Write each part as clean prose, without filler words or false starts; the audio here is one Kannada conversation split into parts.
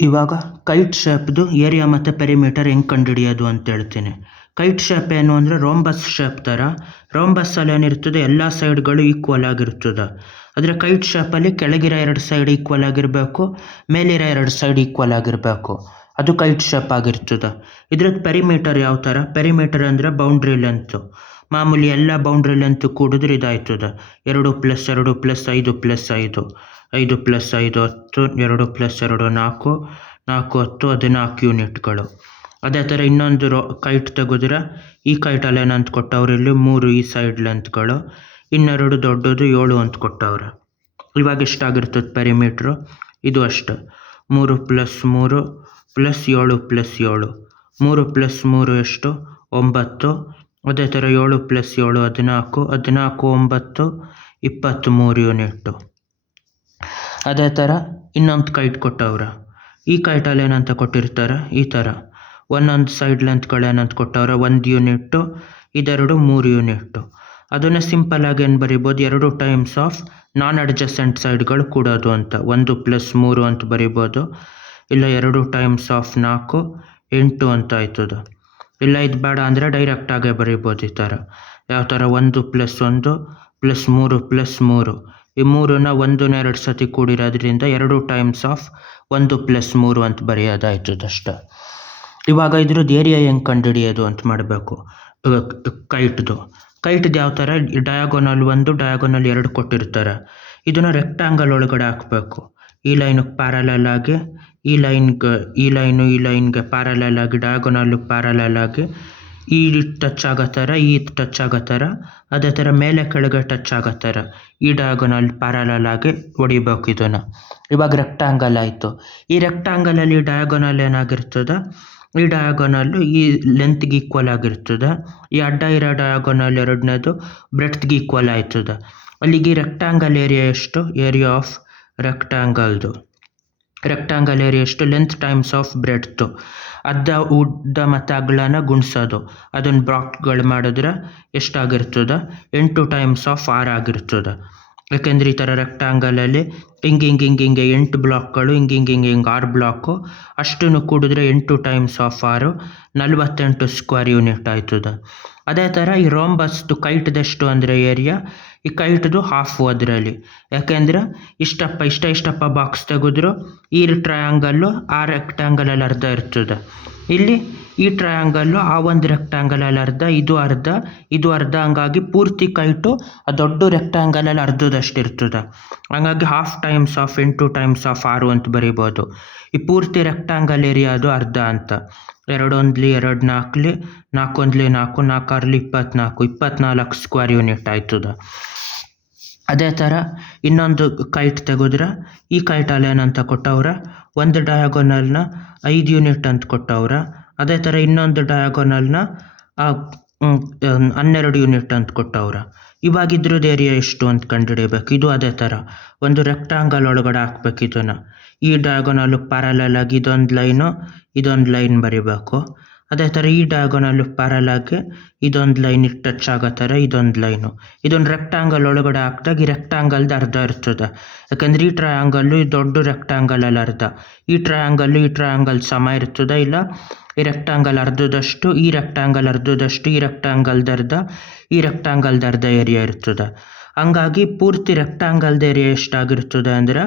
ಇವಾಗ ಕೈಟ್ ಶೇಪ್ದು ಏರಿಯಾ ಮತ್ತು ಪೆರಿಮೀಟರ್ ಹೆಂಗೆ ಕಂಡುಹಿಡಿಯೋದು ಅಂತ ಹೇಳ್ತೀನಿ. ಕೈಟ್ ಶೇಪ್ ಏನು ಅಂದರೆ ರೋಂಬಸ್ ಶೇಪ್ ಥರ. ರೋಂಬಸ್ಸಲ್ಲಿ ಏನಿರ್ತದೆ, ಎಲ್ಲ ಸೈಡ್ಗಳು ಈಕ್ವಲ್ ಆಗಿರ್ತದೆ. ಆದರೆ ಕೈಟ್ ಶೇಪಲ್ಲಿ ಕೆಳಗಿರೋ 2 ಸೈಡ್ ಈಕ್ವಲ್ ಆಗಿರಬೇಕು, ಮೇಲಿರೋ 2 ಸೈಡ್ ಈಕ್ವಲ್ ಆಗಿರಬೇಕು. ಅದು ಕೈಟ್ ಶೇಪ್ ಆಗಿರ್ತದೆ. ಇದ್ರದ್ದು ಪೆರಿಮೀಟರ್ ಯಾವ ಥರ? ಪೆರಿಮೀಟರ್ ಅಂದರೆ ಬೌಂಡ್ರಿ ಲೆಂತು. ಮಾಮೂಲಿ ಎಲ್ಲ ಬೌಂಡ್ರಿ ಲೆಂತ್ ಕೂಡಿದ್ರೆ ಇದಾಯ್ತದೆ 2 + 2 + 5 + 5 5 + 5 10, 2 + 2 4 4 10 14 ಯೂನಿಟ್ಗಳು. ಅದೇ ಥರ ಇನ್ನೊಂದು ಕೈಟ್ ತೆಗೆದ್ರೆ, ಈ ಕೈಟಲ್ಲಿ ಏನಂತ ಕೊಟ್ಟವ್ರು, ಇಲ್ಲಿ 3 ಈ ಸೈಡ್ ಲೆಂತ್ಗಳು, ಇನ್ನೆರಡು ದೊಡ್ಡದು 7 ಅಂತ ಕೊಟ್ಟವ್ರೆ. ಇವಾಗ ಎಷ್ಟಾಗಿರ್ತದೆ ಪೆರಿಮೀಟ್ರು? ಇದು ಅಷ್ಟೆ, 3 + 3 + 7 + 7. 3 + 3 ಎಷ್ಟು? 9. ಅದೇ ಥರ 7 + 7 14, 14 9 23 ಯೂನಿಟ್ಟು. ಅದೇ ಥರ ಇನ್ನೊಂದು ಕೈಟ್ ಕೊಟ್ಟವ್ರೆ. ಈ ಕೈಟಲ್ಲಿ ಏನಂತ ಕೊಟ್ಟಿರ್ತಾರೆ, ಈ ಥರ ಒಂದೊಂದು ಸೈಡ್ ಲೆಂತ್ಗಳು ಏನಂತ ಕೊಟ್ಟವ್ರೆ, 1 ಯೂನಿಟ್ಟು, ಇದೆರಡು 3 ಯೂನಿಟ್ಟು. ಅದನ್ನು ಸಿಂಪಲ್ಲಾಗಿ ಏನು ಬರಿಬೋದು, 2 ಟೈಮ್ಸ್ ಆಫ್ ನಾನ್ ಅಡ್ಜಸೆಂಟ್ ಸೈಡ್ಗಳು ಕೂಡೋದು ಅಂತ 1 + 3 ಅಂತ ಬರಿಬೋದು. ಇಲ್ಲ 2 ಟೈಮ್ಸ್ ಆಫ್ 4 8 ಅಂತ ಆಯ್ತದೆ. ಇಲ್ಲ ಇದು ಬೇಡ ಅಂದರೆ ಡೈರೆಕ್ಟಾಗೇ ಬರಿಬೋದು ಈ ಥರ. ಯಾವ ಥರ? 1 + 1 + 3 + 3. ಈ 3ನ 1ನ 2 ಸತಿ ಕೂಡಿರೋದ್ರಿಂದ 2 ಟೈಮ್ಸ್ ಆಫ್ 1 + 3 ಅಂತ ಬರೆಯೋದಾಯ್ತದೆ ಅಷ್ಟೆ. ಇವಾಗ ಇದ್ರದ್ದು ಏರಿಯಾ ಹೆಂಗೆ ಕಂಡುಹಿಡಿಯೋದು ಅಂತ ಮಾಡಬೇಕು. ಕೈಟ್ದು ಯಾವ ಥರ? ಡಯಾಗೋನಲ್ 1 ಡಯಾಗೋನಲ್ 2 ಕೊಟ್ಟಿರ್ತಾರೆ. ಇದನ್ನು ರೆಕ್ಟಾಂಗಲ್ ಒಳಗಡೆ ಹಾಕಬೇಕು. ಈ ಲೈನಿಗೆ ಪ್ಯಾರಲಲ್ ಆಗಿ, ಈ ಲೈನ್ಗೆ ಪ್ಯಾರಲಲ್ ಆಗಿ, ಡಯಾಗೋನಲ್ಗೆ ಪ್ಯಾರಲಲ್ ಆಗಿ, ಈ ಟಚ್ ಆಗೋ ಥರ, ಈ ಟಚ್ ಆಗೋ ಥರ, ಅದೇ ಥರ ಮೇಲೆ ಕೆಳಗೆ ಟಚ್ ಆಗೋ ಥರ ಈ ಡಯಾಗೋನಲ್ ಪ್ಯಾರಲಲ್ ಆಗಿ ಹೊಡಿಬೇಕು ಇದನ್ನು. ಇವಾಗ ರೆಕ್ಟಾಂಗಲ್ ಆಯಿತು. ಈ ರೆಕ್ಟಾಂಗಲಲ್ಲಿ ಡಯಾಗೋನಲ್ ಏನಾಗಿರ್ತದೆ, ಈ ಡಯಾಗೋನಲ್ಲು ಈ ಲೆಂತ್ಗೆ ಈಕ್ವಲ್ ಆಗಿರ್ತದೆ. ಈ ಅಡ್ಡ ಇರೋ ಡಯಾಗೋನಲ್ ಎರಡನೇದು ಬ್ರೆಡ್ತ್ಗೆ ಈಕ್ವಲ್ ಆಯ್ತದೆ. ಅಲ್ಲಿಗೆ ಈ ರೆಕ್ಟಾಂಗಲ್ ಏರಿಯಾ ಎಷ್ಟು? ಏರಿಯಾ ಆಫ್ ರೆಕ್ಟಾಂಗಲ್ ಏರಿಯಾ ಎಷ್ಟು? Length times of breadth. ಉದ್ದ ಮತ್ತು ಅಗಲನ ಗುಣಿಸೋದು, ಅದನ್ನು ಬ್ಲಾಕ್ಗಳು ಮಾಡಿದ್ರೆ ಎಷ್ಟಾಗಿರ್ತದೆ? 8 ಟೈಮ್ಸ್ ಆಫ್ 6 ಆಗಿರ್ತದೆ. ಯಾಕೆಂದರೆ ಈ ಥರ ರೆಕ್ಟಾಂಗಲಲ್ಲಿ ಹಿಂಗೆ 8 ಬ್ಲಾಕ್ಗಳು, ಹಿಂಗೆ 6 ಬ್ಲಾಕು, ಅಷ್ಟನ್ನು ಕೂಡಿದ್ರೆ 8 ಟೈಮ್ಸ್ ಆಫ್ 6 48 ಸ್ಕ್ವೇರ್ ಯೂನಿಟ್ ಆಯ್ತದೆ. ಅದೇ ಥರ ಈ ರೋಂಬಸ್ದು ಕೈಟ್ದೆಷ್ಟು ಅಂದರೆ ಏರಿಯಾ, ಈ ಕೈಟ್ದು ಹಾಫು ಅದರಲ್ಲಿ. ಯಾಕೆಂದರೆ ಇಷ್ಟಪ್ಪ ಬಾಕ್ಸ್ ತೆಗೆದ್ರು ಈ ಟ್ರಯಾಂಗಲ್ಲು ಆ ರೆಕ್ಟಾಂಗಲಲ್ಲಿ ಅರ್ಧ ಇರ್ತದೆ. ಇಲ್ಲಿ ಈ ಟ್ರಯಾಂಗಲ್ಲು ಆ ಒಂದು ರೆಕ್ಟಾಂಗಲಲ್ಲಿ ಅರ್ಧ, ಇದು ಅರ್ಧ, ಹಂಗಾಗಿ ಪೂರ್ತಿ ಕೈಟು ಆ ದೊಡ್ಡ ರೆಕ್ಟಾಂಗಲಲ್ಲಿ ಅರ್ಧದಷ್ಟು ಇರ್ತದೆ. ಹಂಗಾಗಿ half times of 8 times of 6 ಅಂತ ಬರಿಬೋದು. ಈ ಪೂರ್ತಿ ರೆಕ್ಟಾಂಗಲ್ ಏರಿಯಾ ಅದು ಅರ್ಧ ಅಂತ. 2 1 2 4 4 1 4 4 6 24 24 ಸ್ಕ್ವೇರ್ ಯೂನಿಟ್ ಆಯ್ತದೆ. ಅದೇ ಥರ ಇನ್ನೊಂದು ಕೈಟ್ ತೆಗೆದ್ರೆ, ಈ ಕೈಟಲ್ಲಿ ಏನಂತ ಕೊಟ್ಟವ್ರೆ, ಒಂದು ಡಯಾಗೋನಲ್ನ 5 ಯೂನಿಟ್ ಅಂತ ಕೊಟ್ಟವ್ರೆ. ಅದೇ ಥರ ಇನ್ನೊಂದು ಡಯಾಗೋನಲ್ನ 12 ಯೂನಿಟ್ ಅಂತ ಕೊಟ್ಟವ್ರೆ. ಇವಾಗ ಇದ್ರದ್ದು ಏರಿಯಾ ಎಷ್ಟು ಅಂತ ಕಂಡುಹಿಡಿಬೇಕು. ಇದು ಅದೇ ಥರ ಒಂದು ರೆಕ್ಟಾಂಗಲ್ ಒಳಗಡೆ ಹಾಕ್ಬೇಕು ಇದನ್ನು. ಈ ಡಯಾಗೋನಲ್ಗೆ ಪ್ಯಾರಲಲ್ ಆಗಿ ಇದೊಂದು ಲೈನ್ ಬರಿಬೇಕು. ಅದೇ ಥರ ಈ ಡಯಾಗೋನಲ್ ಪ್ಯಾರಲ್ ಆಗಿ ಇದೊಂದು ಲೈನ್ ಟಚ್ ಆಗೋ ಥರ ಇದೊಂದು ಲೈನು. ಇದೊಂದು ರೆಕ್ಟಾಂಗಲ್ ಒಳಗಡೆ ಹಾಕಿದಾಗ ಈ ರೆಕ್ಟಾಂಗಲ್ದು ಅರ್ಧ ಇರ್ತದೆ. ಯಾಕಂದರೆ ಈ ಟ್ರಯಾಂಗಲ್ಲು ಈ ದೊಡ್ಡ ರೆಕ್ಟಾಂಗಲಲ್ಲಿ ಅರ್ಧ, ಈ ಟ್ರಯಾಂಗಲ್ ಸಮ ಇರ್ತದೆ. ಇಲ್ಲ ಈ ರೆಕ್ಟಾಂಗಲ್ ಅರ್ಧದಷ್ಟು, ಈ ರೆಕ್ಟಾಂಗಲ್ ಅರ್ಧದಷ್ಟು, ಈ ರೆಕ್ಟಾಂಗಲ್ದು ಅರ್ಧ ಏರಿಯಾ ಇರ್ತದೆ. ಹಂಗಾಗಿ ಪೂರ್ತಿ ರೆಕ್ಟಾಂಗಲ್ದು ಏರಿಯಾ ಎಷ್ಟಾಗಿರ್ತದೆ ಅಂದರೆ,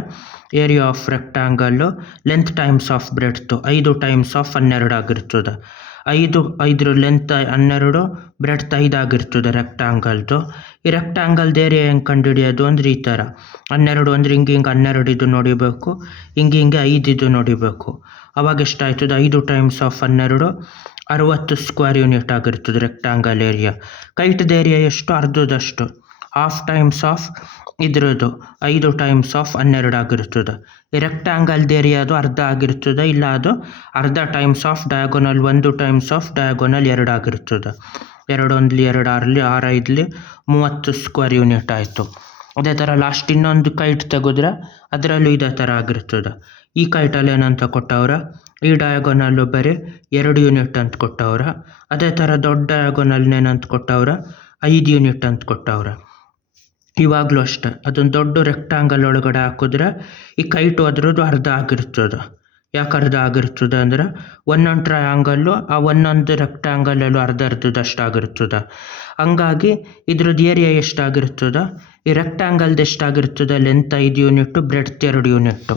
area of rectangle length times of breadth 5 times of 12 ಆಗಿರ್ತದೆ. 5 ಲೆಂತ್ 12, ಬ್ರೆಡ್ತ್ 5 ಆಗಿರ್ತದೆ ರೆಕ್ಟಾಂಗಲ್ದು. ಈ ರೆಕ್ಟಾಂಗಲ್ದು ಏರಿಯಾ ಹೆಂಗೆ ಕಂಡುಹಿಡಿಯೋದು ಅಂದರೆ, ಈ ಥರ 12 ಅಂದರೆ ಹಿಂಗೆ 12 ಇದು ನೋಡಿಬೇಕು, ಹಿಂಗೆ 5 ಇದು ನೋಡಿಬೇಕು. ಅವಾಗ ಎಷ್ಟಾಯ್ತದೆ? 5 ಟೈಮ್ಸ್ ಆಫ್ 12 60 ಸ್ಕ್ವೇರ್ ಯೂನಿಟ್ ಆಗಿರ್ತದೆ ರೆಕ್ಟಾಂಗಲ್ ಏರಿಯಾ. ಕೈಟ್ದು ಏರಿಯಾ ಎಷ್ಟು? ಅರ್ಧದಷ್ಟು, ಹಾಫ್ ಟೈಮ್ಸ್ ಆಫ್ ಇದ್ರದ್ದು 5 ಟೈಮ್ಸ್ ಆಫ್ 12 ಆಗಿರ್ತದೆ. ಈ ರೆಕ್ಟಾಂಗಲ್ದು ಏರಿಯಾ ಅದು ಅರ್ಧ ಆಗಿರ್ತದೆ. ಇಲ್ಲ ಅದು ಅರ್ಧ times of diagonal 1 times of diagonal 2 ಆಗಿರ್ತದೆ. 2 1 2 6 6 5 30 ಸ್ಕ್ವೇರ್ ಯೂನಿಟ್ ಆಯಿತು. ಅದೇ ಥರ ಲಾಸ್ಟ್ ಇನ್ನೊಂದು ಕೈಟ್ ತೆಗೆದ್ರೆ ಅದರಲ್ಲೂ ಇದೇ ಥರ ಆಗಿರ್ತದೆ. ಈ ಕೈಟಲ್ಲಿ ಏನಂತ ಕೊಟ್ಟವ್ರೆ, ಈ ಡಯಾಗೋನಲ್ಲು ಬರೀ 2 ಯೂನಿಟ್ ಅಂತ ಕೊಟ್ಟವ್ರೆ. ಅದೇ ಥರ ದೊಡ್ಡ ಡಯಾಗೋನಲ್ನೇನಂತ ಕೊಟ್ಟವ್ರೆ, 5 ಯೂನಿಟ್ ಅಂತ ಕೊಟ್ಟವ್ರೆ. ಇವಾಗಲೂ ಅಷ್ಟೆ, ಅದೊಂದು ದೊಡ್ಡ ರೆಕ್ಟಾಂಗಲ್ ಒಳಗಡೆ ಹಾಕಿದ್ರೆ ಈ ಕೈಟು ಅದ್ರದ್ದು ಅರ್ಧ ಆಗಿರ್ತದೆ. ಯಾಕೆ ಅರ್ಧ ಆಗಿರ್ತದೆ ಅಂದ್ರೆ ಒಂದೊಂದು ಟ್ರಯಾಂಗಲ್ಲು ಆ ಒಂದೊಂದು ರೆಕ್ಟ್ಯಾಂಗಲಲ್ಲೂ ಅರ್ಧ ಅರ್ಧದಷ್ಟು ಆಗಿರ್ತದೆ. ಹಂಗಾಗಿ ಇದ್ರದ್ದು ಏರಿಯಾ ಎಷ್ಟಾಗಿರ್ತದೆ, ಈ ರೆಕ್ಟ್ಯಾಂಗಲ್ದು ಎಷ್ಟಾಗಿರ್ತದೆ, ಲೆಂತ್ 5 ಯೂನಿಟ್ಟು, ಬ್ರೆಡ್ತ್ 2 ಯೂನಿಟ್ಟು.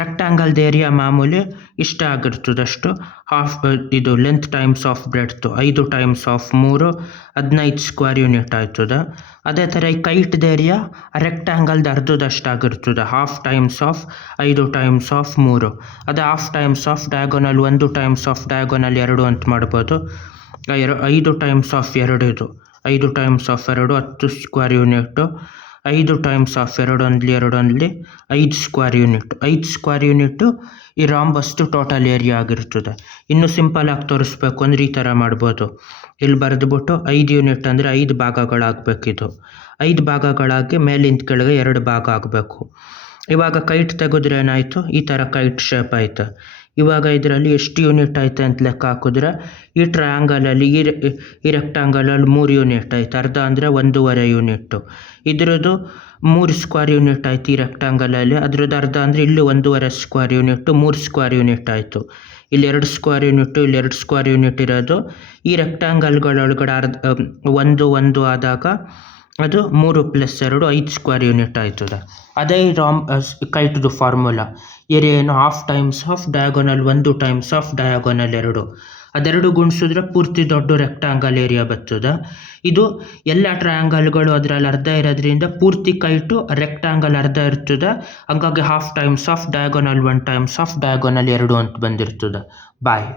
ರೆಕ್ಟ್ಯಾಂಗಲ್ದು ಏರಿಯಾ ಮಾಮೂಲಿ ಇಷ್ಟ ಆಗಿರ್ತದೆ ಅಷ್ಟು, ಹಾಫ್ ಇದು length times of breadth 5 times of 3 15 square unit ಆಯ್ತದೆ. ಅದೇ ಥರ ಈ ಕೈಟ್ದು ಏರಿಯಾ ರೆಕ್ಟ್ಯಾಂಗಲ್ದು ಅರ್ಧದಷ್ಟು ಆಗಿರ್ತದೆ, half times of 5 times of 3. ಅದೇ half times of diagonal 1 times of diagonal 2 ಅಂತ ಮಾಡ್ಬೋದು. 5 ಟೈಮ್ಸ್ ಆಫ್ 2 ಇದು 5 times of 2 10 square unit. 5 times of 2 ಒಂದ್ಲಿ 5 square unit. 5 square unit ಈ ರಾಂಬಸ್ದು ಟೋಟಲ್ ಏರಿಯಾ ಆಗಿರ್ತದೆ. ಇನ್ನು ಸಿಂಪಲ್ ಆಗಿ ತೋರಿಸ್ಬೇಕು ಅಂದ್ರೆ ಈ ಥರ ಮಾಡ್ಬೋದು. ಇಲ್ಲಿ ಬರೆದ್ಬಿಟ್ಟು 5 ಯೂನಿಟ್ ಅಂದರೆ 5 ಭಾಗಗಳಾಗಬೇಕಿದು. 5 ಭಾಗಗಳಾಗಿ ಮೇಲಿಂದ ಕೆಳಗೆ 2 ಭಾಗ ಆಗಬೇಕು. ಇವಾಗ ಕೈಟ್ ತೆಗೆದ್ರೆ ಏನಾಯಿತು, ಈ ಥರ ಕೈಟ್ ಶೇಪ್ ಆಯಿತು. ಇವಾಗ ಇದರಲ್ಲಿ ಎಷ್ಟು ಯೂನಿಟ್ ಐತೆ ಅಂತ ಲೆಕ್ಕ ಹಾಕಿದ್ರೆ ಈ ಟ್ರಯಾಂಗಲಲ್ಲಿ ಈ ರೆಕ್ಟ್ಯಾಂಗಲಲ್ಲಿ 3 ಯೂನಿಟ್ ಆಯ್ತು, ಅರ್ಧ ಅಂದರೆ 1.5 ಯೂನಿಟ್ಟು. ಇದ್ರದ್ದು 3 ಸ್ಕ್ವೇರ್ ಯೂನಿಟ್ ಆಯ್ತು ಈ ರೆಕ್ಟ್ಯಾಂಗಲಲ್ಲಿ, ಅದ್ರದ್ದು ಅರ್ಧ ಅಂದರೆ ಇಲ್ಲಿ 1.5 ಸ್ಕ್ವೇರ್ ಯೂನಿಟ್ಟು, 3 ಸ್ಕ್ವೇರ್ ಯೂನಿಟ್ ಆಯಿತು. ಇಲ್ಲಿ 2 ಸ್ಕ್ವೇರ್ ಯೂನಿಟ್ಟು, ಇಲ್ಲಿ 2 ಸ್ಕ್ವೇರ್ ಯೂನಿಟ್ ಇರೋದು. ಈ ರೆಕ್ಟ್ಯಾಂಗಲ್ಗಳೊಳಗಡೆ 1 ಆದಾಗ ಅದು 3 + 2 5 ಸ್ಕ್ವೇರ್ ಯೂನಿಟ್ ಆಯ್ತದೆ. ಅದೇ ಕೈಟ್ದು ಫಾರ್ಮುಲಾ. ಏರಿಯಾ ಏನು, half times of diagonal 1 times of diagonal 2. ಅದೆರಡು ಗುಣಿಸಿದ್ರೆ ಪೂರ್ತಿ ದೊಡ್ಡ ರೆಕ್ಟ್ಯಾಂಗಲ್ ಏರಿಯಾ ಬರ್ತದೆ. ಇದು ಎಲ್ಲ ಟ್ರಯಾಂಗಲ್ಗಳು ಅದರಲ್ಲಿ ಅರ್ಧ ಇರೋದ್ರಿಂದ ಪೂರ್ತಿ ಕೈಟು ರೆಕ್ಟ್ಯಾಂಗಲ್ ಅರ್ಧ ಇರ್ತದೆ. ಹಂಗಾಗಿ half times of diagonal 1 times of diagonal 2 ಅಂತ ಬಂದಿರ್ತದೆ. ಬಾಯ್.